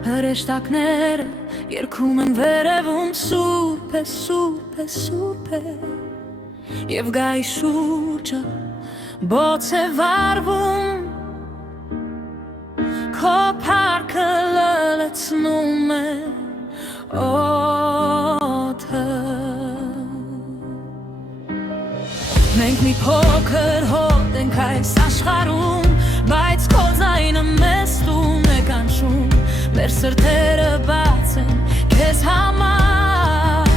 Հրեշտակները երգում են վերևում սուրբ է, սուրբ է, սուրբ է Եվ գայի շուրջը բոց է վարվում Քո փառքը լլեցնում է օդը Մենք մի փոքր հոտ ենք այս աշխարհում Բայց քո ձայնը մեզ տուն է կանչում Մեր սրտերը բաց են քեզ համար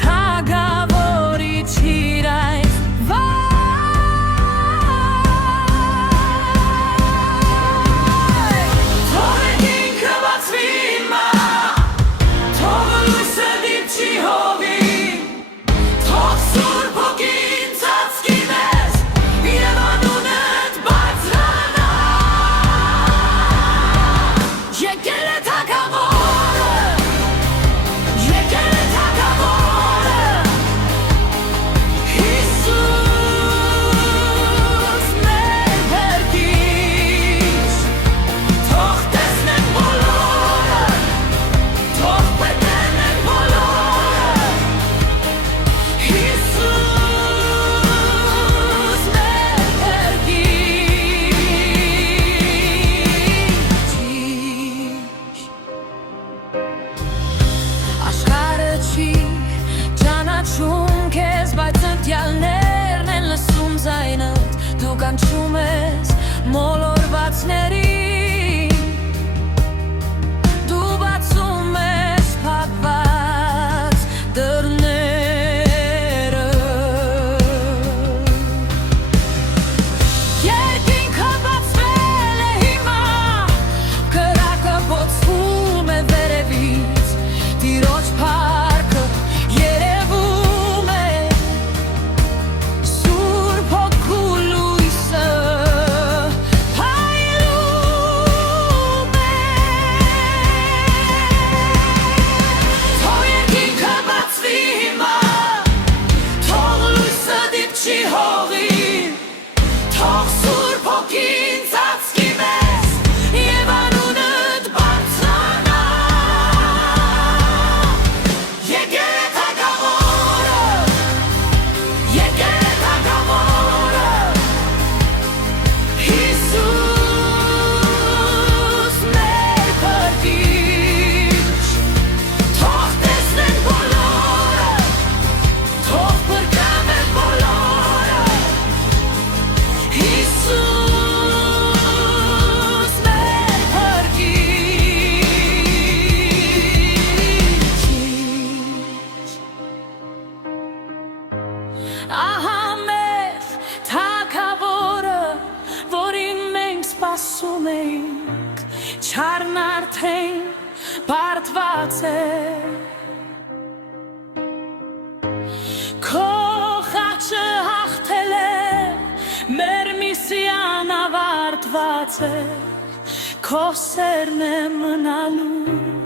Թագավորիչիր այս Թող ինքը բացվի հիմա Թող լույսը դիպչի հովին Թող Սուրբ Հոգին ծածկի մեզ Եվ անունդ բարձրանա Եկել է Թագավորը Եկել է Թագավորը Հիսուս մեր Փրկիչ Թող տեսնեն բոլորը Թող պետենեն բոլորը Հիսուս մեր Փրկիչ Աշխարհը չի ճանաչում քեզ, բայց ընտյալներն են լսում ձայնդ Դու կանչում ես մոլորվածներին Դու բացում ես փակված դռները Երկինքը բացվել է հիմա Կրակը բոցվում է վերևից Տիրոջ փառքը երևում է Սուրբ Հոգու լույսը փայլում է Թող երկինքը բացվի հիմա Թող լույսը դիպչի հողին Թող Սուրբ Հոգին ծածկի մեզ Եվ անունդ բարձրանա Եկել է Թագավորը Եկել է Թագավորը Հիսուս մեր Փրկիչ Թող տեսնեն բոլորը Թող փրկամեն բոլորը Հիսուս մեր Փրկիչ Ահա մեր Թագավորը, որին մենք սպասում էինք Չարն արդեն բարդված է Քո խաչը հաղթել է, մեր միսիան ավարտված է Քո սերն է մնալու